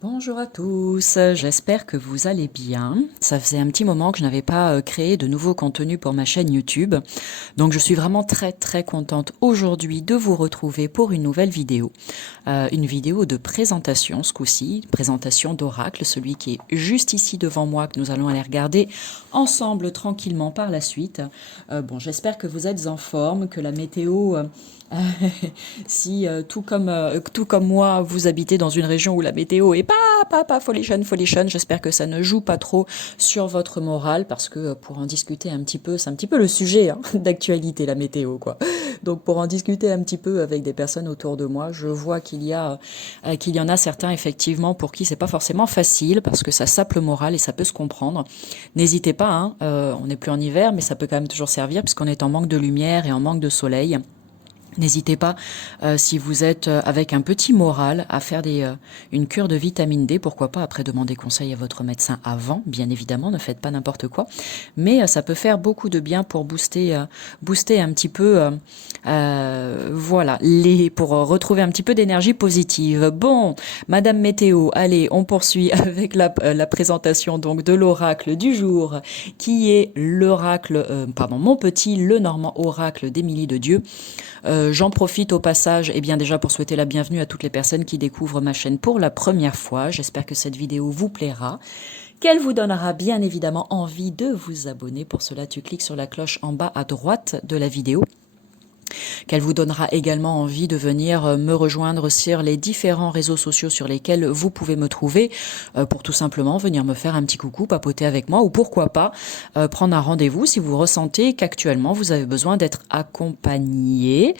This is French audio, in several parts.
Bonjour à tous, j'espère que vous allez bien. Ça faisait un petit moment que je n'avais pas créé de nouveaux contenus pour ma chaîne YouTube. Donc je suis vraiment très contente aujourd'hui de vous retrouver pour une nouvelle vidéo. Une vidéo de présentation ce coup-ci, présentation d'Oracle, celui qui est juste ici devant moi, que nous allons aller regarder ensemble tranquillement par la suite. Bon, j'espère que vous êtes en forme, que la météo... si tout comme moi, vous habitez dans une région où la météo est pas folichonne, j'espère que ça ne joue pas trop sur votre morale parce que pour en discuter un petit peu, c'est un petit peu le sujet hein, d'actualité, la météo, quoi. Donc pour en discuter un petit peu avec des personnes autour de moi, je vois qu'il y en a certains effectivement pour qui c'est pas forcément facile parce que ça sape le moral et ça peut se comprendre. N'hésitez pas, hein, on n'est plus en hiver, mais ça peut quand même toujours servir puisqu'on est en manque de lumière et en manque de soleil. N'hésitez pas, si vous êtes avec un petit moral, à faire une cure de vitamine D. Pourquoi pas, après demander conseil à votre médecin avant, bien évidemment, ne faites pas n'importe quoi. Mais ça peut faire beaucoup de bien pour booster un petit peu, voilà, pour retrouver un petit peu d'énergie positive. Bon, Madame Météo, allez, on poursuit avec la présentation donc de l'oracle du jour, qui est mon petit Lenormand oracle d'Émilie de Dieu. J'en profite au passage, eh bien déjà pour souhaiter la bienvenue à toutes les personnes qui découvrent ma chaîne pour la première fois. J'espère que cette vidéo vous plaira, qu'elle vous donnera bien évidemment envie de vous abonner. Pour cela, tu cliques sur la cloche en bas à droite de la vidéo, qu'elle vous donnera également envie de venir me rejoindre sur les différents réseaux sociaux sur lesquels vous pouvez me trouver pour tout simplement venir me faire un petit coucou, papoter avec moi ou pourquoi pas prendre un rendez-vous si vous ressentez qu'actuellement vous avez besoin d'être accompagné.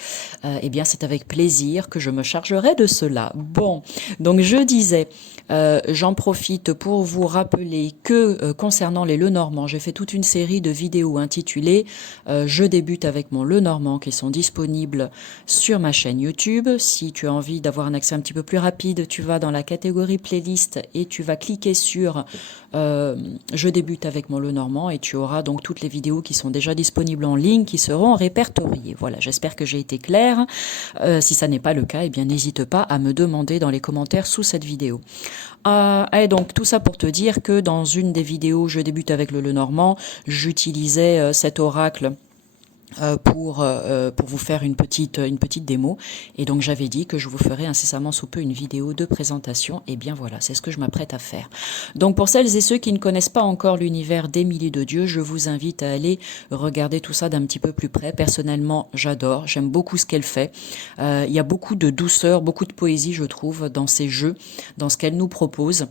Eh bien, c'est avec plaisir que je me chargerai de cela. Bon, donc je disais, j'en profite pour vous rappeler que concernant les Lenormand, j'ai fait toute une série de vidéos intitulées Je débute avec mon Lenormand qui sont disponibles sur ma chaîne YouTube. Si tu as envie d'avoir un accès un petit peu plus rapide, tu vas dans la catégorie playlist et tu vas cliquer sur Je débute avec mon Lenormand et tu auras donc toutes les vidéos qui sont déjà disponibles en ligne qui seront répertoriées. Voilà, j'espère que j'ai été claire. Si ça n'est pas le cas, eh bien n'hésite pas à me demander dans les commentaires sous cette vidéo. Et donc tout ça pour te dire que dans une des vidéos Je débute avec le Lenormand, j'utilisais cet oracle pour vous faire une petite démo. Et donc j'avais dit que je vous ferai incessamment sous peu une vidéo de présentation. Et bien voilà, c'est ce que je m'apprête à faire. Donc pour celles et ceux qui ne connaissent pas encore l'univers d'Émilie de Dieu, je vous invite à aller regarder tout ça d'un petit peu plus près. Personnellement, j'adore, j'aime beaucoup ce qu'elle fait. Il y a beaucoup de douceur, beaucoup de poésie, je trouve, dans ses jeux, dans ce qu'elle nous propose.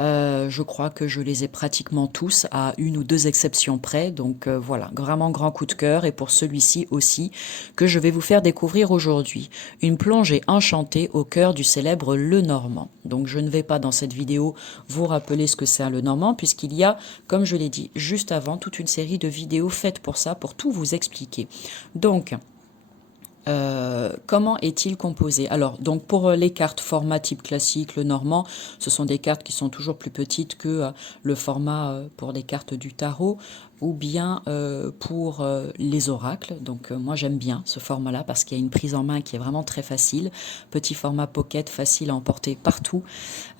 Je crois que je les ai pratiquement tous, à une ou deux exceptions près. Donc voilà, vraiment grand coup de cœur. Et pour celui-ci aussi, que je vais vous faire découvrir aujourd'hui. Une plongée enchantée au cœur du célèbre Lenormand. Donc je ne vais pas dans cette vidéo vous rappeler ce que c'est un Lenormand, puisqu'il y a, comme je l'ai dit juste avant, toute une série de vidéos faites pour ça, pour tout vous expliquer. Donc... comment est-il composé? Alors, donc pour les cartes format type classique, le normand, ce sont des cartes qui sont toujours plus petites que le format pour les cartes du tarot ou bien pour les oracles. Donc moi j'aime bien ce format-là parce qu'il y a une prise en main qui est vraiment très facile. Petit format pocket, facile à emporter partout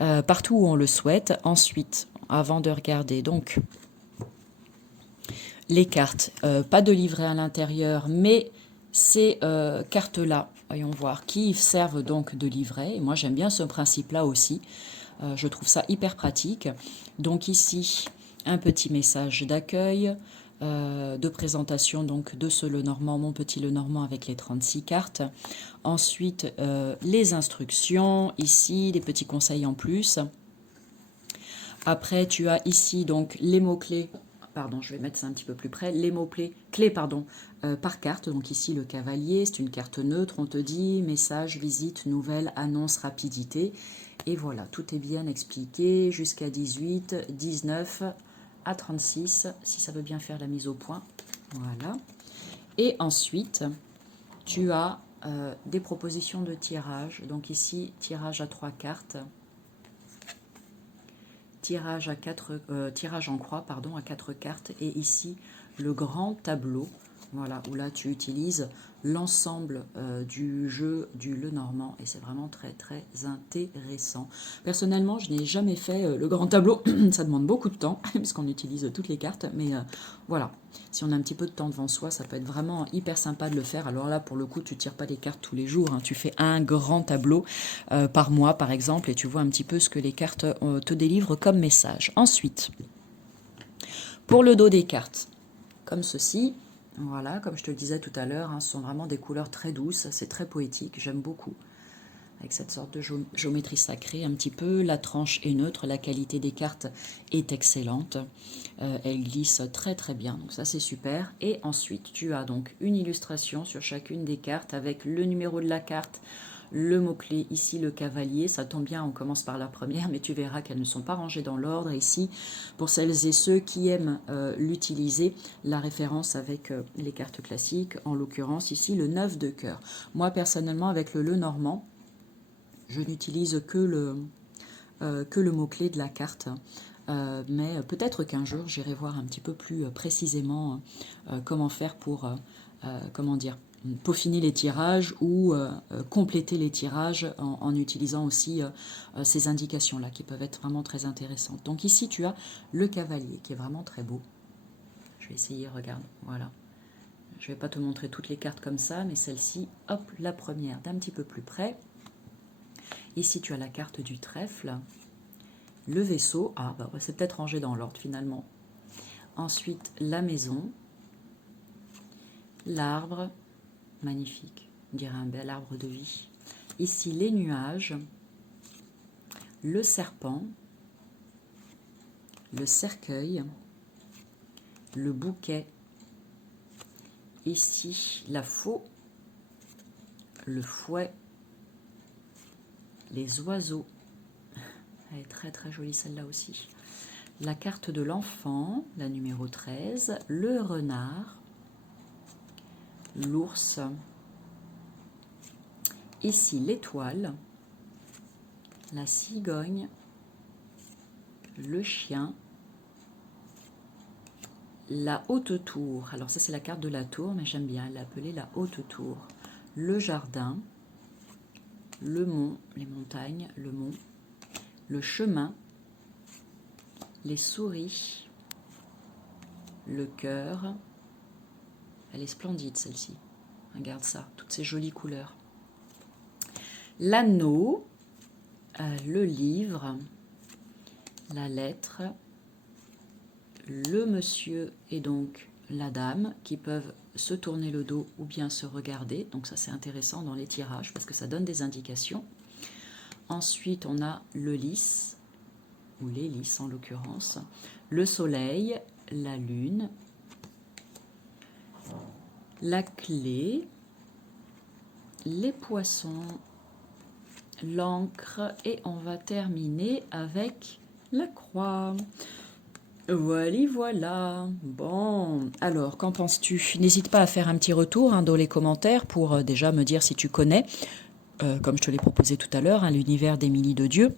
où on le souhaite. Ensuite, avant de regarder donc les cartes, pas de livret à l'intérieur, mais ces cartes-là, voyons voir, qui servent donc de livret. Et moi, j'aime bien ce principe-là aussi. Je trouve ça hyper pratique. Donc ici, un petit message d'accueil, de présentation donc de ce Lenormand, mon petit Lenormand avec les 36 cartes. Ensuite, les instructions, ici, des petits conseils en plus. Après, tu as ici donc les mots-clés. Pardon, je vais mettre ça un petit peu plus près. Les mots-clés, pardon, par carte. Donc ici, le cavalier, c'est une carte neutre. On te dit message, visite, nouvelle, annonce, rapidité. Et voilà, tout est bien expliqué jusqu'à 18, 19 à 36, si ça veut bien faire la mise au point. Voilà. Et ensuite, tu as des propositions de tirage. Donc ici, tirage à 3 cartes. Tirage en croix, pardon, à 4 cartes. Et ici, le grand tableau Voilà, où là tu utilises l'ensemble du jeu du Lenormand et c'est vraiment très très intéressant. Personnellement, je n'ai jamais fait le grand tableau, ça demande beaucoup de temps puisqu'on utilise toutes les cartes, mais voilà, si on a un petit peu de temps devant soi, ça peut être vraiment hyper sympa de le faire. Alors là, pour le coup, tu ne tires pas les cartes tous les jours, hein. Tu fais un grand tableau par mois par exemple et tu vois un petit peu ce que les cartes te délivrent comme message. Ensuite, pour le dos des cartes, comme ceci. Voilà, comme je te le disais tout à l'heure, hein, ce sont vraiment des couleurs très douces, c'est très poétique, j'aime beaucoup. Avec cette sorte de géométrie sacrée un petit peu, la tranche est neutre, la qualité des cartes est excellente. Elle glisse très très bien, donc ça c'est super. Et ensuite, tu as donc une illustration sur chacune des cartes avec le numéro de la carte, le mot-clé, ici le cavalier, ça tombe bien, on commence par la première, mais tu verras qu'elles ne sont pas rangées dans l'ordre. Ici, pour celles et ceux qui aiment l'utiliser, la référence avec les cartes classiques, en l'occurrence ici le 9 de cœur. Moi personnellement, avec le Lenormand, je n'utilise que le mot-clé de la carte. Mais peut-être qu'un jour, j'irai voir un petit peu plus précisément comment faire pour, comment dire, peaufiner les tirages ou compléter les tirages en utilisant aussi ces indications-là qui peuvent être vraiment très intéressantes. Donc ici, tu as le cavalier qui est vraiment très beau. Je vais essayer, regarde, voilà. Je ne vais pas te montrer toutes les cartes comme ça, mais celle-ci, hop, la première d'un petit peu plus près. Ici, tu as la carte du trèfle. Le vaisseau, ah, bah, c'est peut-être rangé dans l'ordre finalement. Ensuite, la maison. L'arbre, magnifique, on dirait un bel arbre de vie. Ici, les nuages. Le serpent. Le cercueil. Le bouquet. Ici, la faux. Le fouet. Les oiseaux. Elle est très très jolie celle-là aussi. La carte de l'enfant, la numéro 13. Le renard. L'ours. Ici, l'étoile. La cigogne. Le chien. La haute tour. Alors ça, c'est la carte de la tour, mais j'aime bien l'appeler la haute tour. Le jardin. Le mont, les montagnes, le mont. Le chemin. Les souris. Le cœur. Elle est splendide, celle-ci. Regarde ça, toutes ces jolies couleurs. L'anneau. Le livre. La lettre. Le monsieur et donc la dame qui peuvent se tourner le dos ou bien se regarder. Donc ça, c'est intéressant dans les tirages parce que ça donne des indications. Ensuite, on a le lys, ou les lys en l'occurrence, le soleil, la lune, la clé, les poissons, l'encre et on va terminer avec la croix. Voilà. Bon, alors, qu'en penses-tu? N'hésite pas à faire un petit retour dans les commentaires pour déjà me dire si tu connais, comme je te l'ai proposé tout à l'heure, l'univers d'Émilie de Dieu,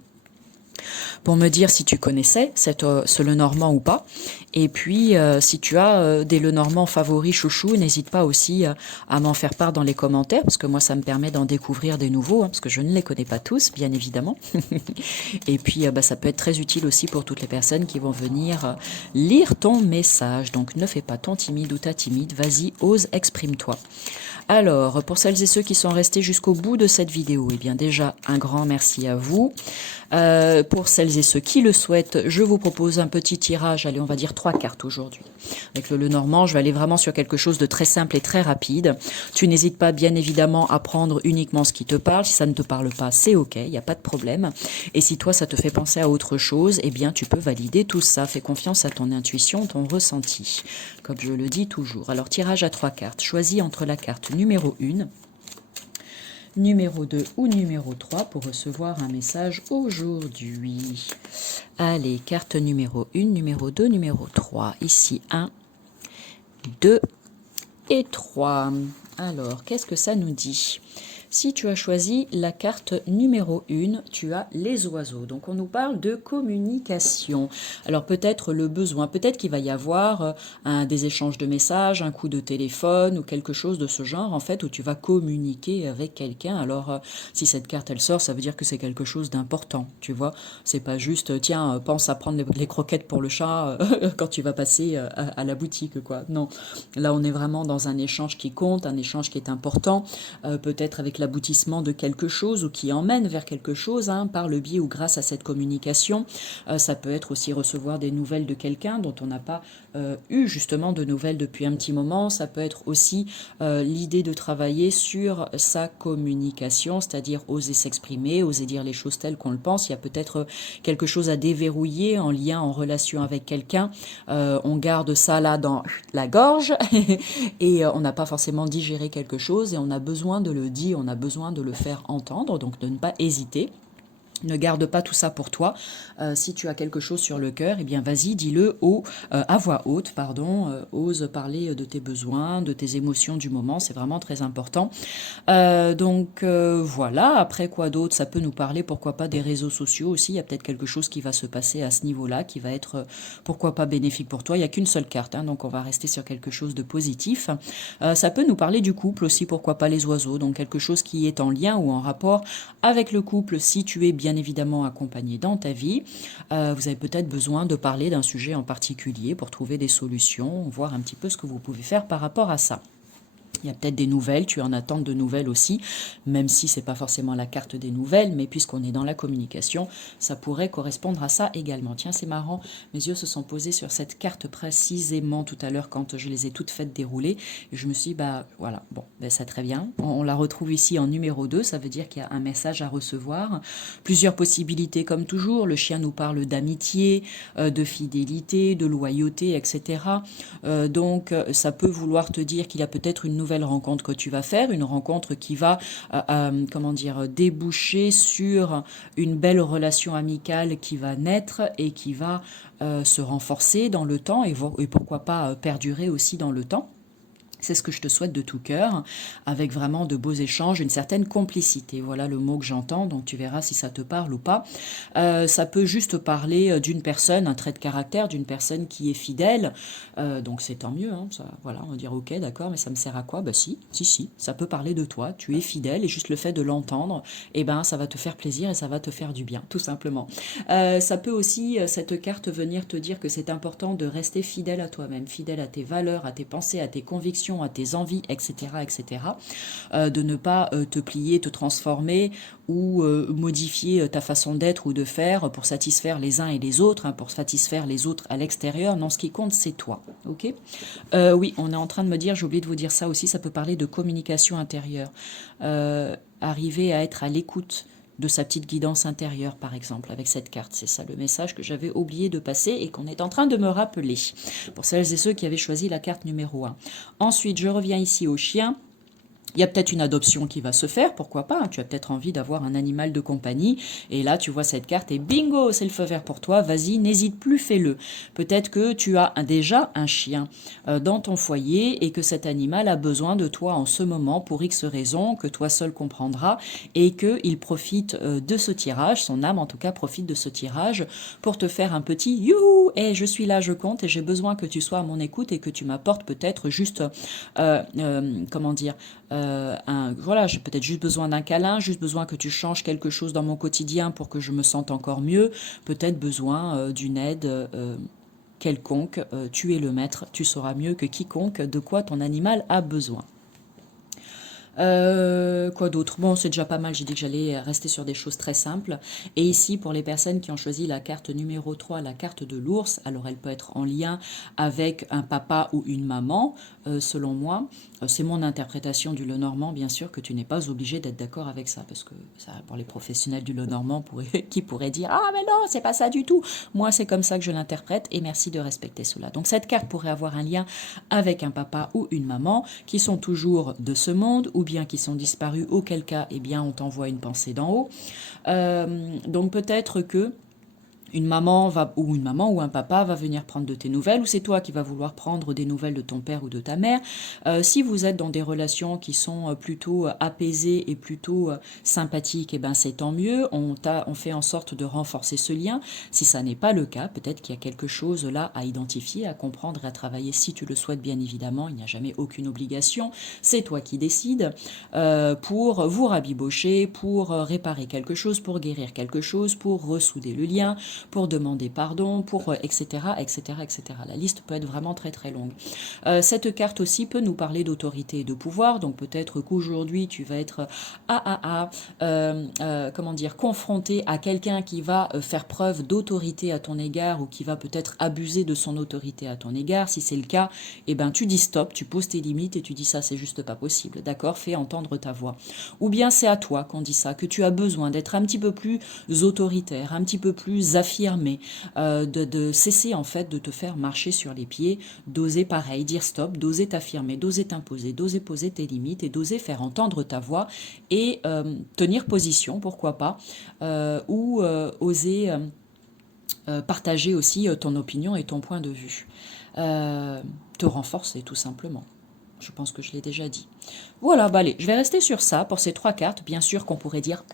pour me dire si tu connaissais ce Lenormand ou pas. Et puis, si tu as des Lenormand favoris chouchou, n'hésite pas aussi à m'en faire part dans les commentaires, parce que moi, ça me permet d'en découvrir des nouveaux, parce que je ne les connais pas tous, bien évidemment. Et puis, ça peut être très utile aussi pour toutes les personnes qui vont venir lire ton message. Donc, ne fais pas ton timide ou ta timide, vas-y, ose, exprime-toi. Alors, pour celles et ceux qui sont restés jusqu'au bout de cette vidéo, eh bien déjà, un grand merci à vous. Pour celles et ceux qui le souhaitent, je vous propose un petit tirage, allez, on va dire 3 cartes aujourd'hui. Avec le Lenormand, je vais aller vraiment sur quelque chose de très simple et très rapide. Tu n'hésites pas, bien évidemment, à prendre uniquement ce qui te parle. Si ça ne te parle pas, c'est ok, il n'y a pas de problème. Et si toi, ça te fait penser à autre chose, eh bien, tu peux valider tout ça. Fais confiance à ton intuition, ton ressenti, comme je le dis toujours. Alors, tirage à 3 cartes. Choisis entre la carte numéro 1, numéro 2 ou numéro 3 pour recevoir un message aujourd'hui. Allez, carte numéro 1, numéro 2, numéro 3. Ici, 1, 2 et 3. Alors, qu'est-ce que ça nous dit? Si tu as choisi la carte numéro 1, tu as les oiseaux. Donc on nous parle de communication. Alors peut-être le besoin, peut-être qu'il va y avoir des échanges de messages, un coup de téléphone ou quelque chose de ce genre en fait où tu vas communiquer avec quelqu'un. Alors si cette carte elle sort, ça veut dire que c'est quelque chose d'important, tu vois. C'est pas juste tiens, pense à prendre les croquettes pour le chat quand tu vas passer à la boutique quoi. Non. Là on est vraiment dans un échange qui compte, un échange qui est important, peut-être avec l'aboutissement de quelque chose ou qui emmène vers quelque chose hein, par le biais ou grâce à cette communication. Ça peut être aussi recevoir des nouvelles de quelqu'un dont on n'a pas eu justement de nouvelles depuis un petit moment. Ça peut être aussi l'idée de travailler sur sa communication, c'est-à-dire oser s'exprimer, oser dire les choses telles qu'on le pense. Il y a peut-être quelque chose à déverrouiller en lien, en relation avec quelqu'un. On garde ça là dans la gorge et on n'a pas forcément digéré quelque chose et on a besoin de le dire, on a besoin de le faire entendre, donc de ne pas hésiter. Ne garde pas tout ça pour toi. Si tu as quelque chose sur le cœur, eh bien vas-y, dis-le à voix haute, pardon. Ose parler de tes besoins, de tes émotions du moment. C'est vraiment très important. Voilà. Après quoi d'autre, ça peut nous parler, pourquoi pas des réseaux sociaux aussi. Il y a peut-être quelque chose qui va se passer à ce niveau-là, qui va être, pourquoi pas bénéfique pour toi. Il n'y a qu'une seule carte, hein, donc on va rester sur quelque chose de positif. Ça peut nous parler du couple aussi, pourquoi pas les oiseaux. Donc quelque chose qui est en lien ou en rapport avec le couple, si tu es bien évidemment accompagné dans ta vie. Vous avez peut-être besoin de parler d'un sujet en particulier pour trouver des solutions, voir un petit peu ce que vous pouvez faire par rapport à ça. Il y a peut-être des nouvelles, tu es en attente de nouvelles aussi, même si c'est pas forcément la carte des nouvelles, mais puisqu'on est dans la communication, ça pourrait correspondre à ça également. Tiens, c'est marrant, mes yeux se sont posés sur cette carte précisément tout à l'heure quand je les ai toutes faites dérouler, et je me suis dit, bah voilà, bon, ben, ça très bien. On la retrouve ici en numéro 2, ça veut dire qu'il y a un message à recevoir. Plusieurs possibilités comme toujours, le chien nous parle d'amitié, de fidélité, de loyauté, etc. Donc ça peut vouloir te dire qu'il y a peut-être une nouvelle rencontre que tu vas faire, une rencontre qui va déboucher sur une belle relation amicale qui va naître et qui va se renforcer dans le temps et pourquoi pas perdurer aussi dans le temps. C'est ce que je te souhaite de tout cœur, avec vraiment de beaux échanges, une certaine complicité. Voilà le mot que j'entends, donc tu verras si ça te parle ou pas. Ça peut juste parler d'une personne, un trait de caractère, d'une personne qui est fidèle. Donc c'est tant mieux, hein, ça, voilà, on va dire ok, d'accord, mais ça me sert à quoi? Bah si, ça peut parler de toi, tu es fidèle et juste le fait de l'entendre, eh ben, ça va te faire plaisir et ça va te faire du bien, tout simplement. Ça peut aussi, cette carte, venir te dire que c'est important de rester fidèle à toi-même, fidèle à tes valeurs, à tes pensées, à tes convictions, à tes envies, etc., etc. De ne pas te plier, te transformer ou modifier ta façon d'être ou de faire pour satisfaire les uns et les autres, hein, pour satisfaire les autres à l'extérieur. Non, ce qui compte, c'est toi. Ok. Oui, on est en train de me dire, j'ai oublié de vous dire ça aussi, ça peut parler de communication intérieure. Arriver à être à l'écoute de sa petite guidance intérieure, par exemple, avec cette carte. C'est ça le message que j'avais oublié de passer et qu'on est en train de me rappeler, pour celles et ceux qui avaient choisi la carte numéro 1. Ensuite, je reviens ici au chien. Il y a peut-être une adoption qui va se faire, pourquoi pas, hein. Tu as peut-être envie d'avoir un animal de compagnie, et là tu vois cette carte et bingo, c'est le feu vert pour toi, vas-y, n'hésite plus, fais-le. Peut-être que tu as déjà un chien dans ton foyer et que cet animal a besoin de toi en ce moment pour X raisons que toi seul comprendras, et qu'il profite de ce tirage, son âme en tout cas profite de ce tirage pour te faire un petit youhou, et je suis là, je compte, et j'ai besoin que tu sois à mon écoute et que tu m'apportes peut-être juste, voilà, j'ai peut-être juste besoin d'un câlin, juste besoin que tu changes quelque chose dans mon quotidien pour que je me sente encore mieux, peut-être besoin d'une aide quelconque. Tu es le maître, tu sauras mieux que quiconque de quoi ton animal a besoin. Quoi d'autre? Bon, c'est déjà pas mal, j'ai dit que j'allais rester sur des choses très simples. Et ici, pour les personnes qui ont choisi la carte numéro 3, la carte de l'ours, alors elle peut être en lien avec un papa ou une maman, selon moi. C'est mon interprétation du Lenormand, bien sûr, que tu n'es pas obligé d'être d'accord avec ça, parce que ça, pour les professionnels du Lenormand, qui pourraient dire «Ah, mais non, c'est pas ça du tout!» Moi, c'est comme ça que je l'interprète, et merci de respecter cela. Donc, cette carte pourrait avoir un lien avec un papa ou une maman, qui sont toujours de ce monde, ou bien qui sont disparus, auquel cas, eh bien, on t'envoie une pensée d'en haut. Donc, peut-être que une maman ou un papa va venir prendre de tes nouvelles, ou c'est toi qui vas vouloir prendre des nouvelles de ton père ou de ta mère. Si vous êtes dans des relations qui sont plutôt apaisées et plutôt sympathiques, eh ben c'est tant mieux. On fait en sorte de renforcer ce lien. Si ça n'est pas le cas, peut-être qu'il y a quelque chose là à identifier, à comprendre et à travailler si tu le souhaites, bien évidemment. Il n'y a jamais aucune obligation. C'est toi qui décides pour vous rabibocher, pour réparer quelque chose, pour guérir quelque chose, pour ressouder le lien, pour demander pardon, pour etc., etc., etc. La liste peut être vraiment très très longue. Cette carte aussi peut nous parler d'autorité et de pouvoir, donc peut-être qu'aujourd'hui tu vas être comment dire, confronté à quelqu'un qui va faire preuve d'autorité à ton égard ou qui va peut-être abuser de son autorité à ton égard. Si c'est le cas, eh ben tu dis stop, tu poses tes limites et tu dis ça c'est juste pas possible, d'accord, fais entendre ta voix. Ou bien c'est à toi qu'on dit ça, que tu as besoin d'être un petit peu plus autoritaire, un petit peu plus affirmé, de cesser en fait de te faire marcher sur les pieds, d'oser pareil, dire stop, d'oser t'affirmer, d'oser t'imposer, d'oser poser tes limites et d'oser faire entendre ta voix et tenir position, pourquoi pas, ou oser partager aussi ton opinion et ton point de vue. Te renforcer tout simplement. Je pense que je l'ai déjà dit. Voilà, bah allez, je vais rester sur ça pour ces 3 cartes. Bien sûr qu'on pourrait dire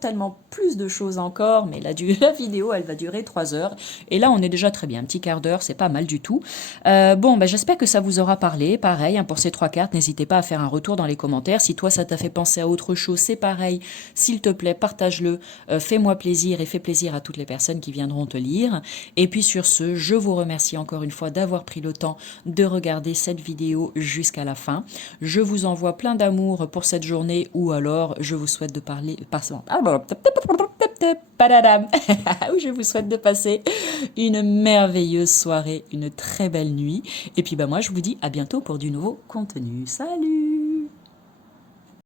tellement plus de choses encore, mais la vidéo, elle va durer 3 heures. Et là, on est déjà très bien. Un petit quart d'heure, c'est pas mal du tout. Bon, bah, j'espère que ça vous aura parlé. Pareil, hein, pour ces 3 cartes, n'hésitez pas à faire un retour dans les commentaires. Si toi, ça t'a fait penser à autre chose, c'est pareil. S'il te plaît, partage-le. Fais-moi plaisir et fais plaisir à toutes les personnes qui viendront te lire. Et puis sur ce, je vous remercie encore une fois d'avoir pris le temps de regarder cette vidéo jusqu'à la fin. Je vous envoie plein d'amour pour cette journée ou alors je vous souhaite de parler... je vous souhaite de passer une merveilleuse soirée, une très belle nuit. Et puis bah moi je vous dis à bientôt pour du nouveau contenu. Salut!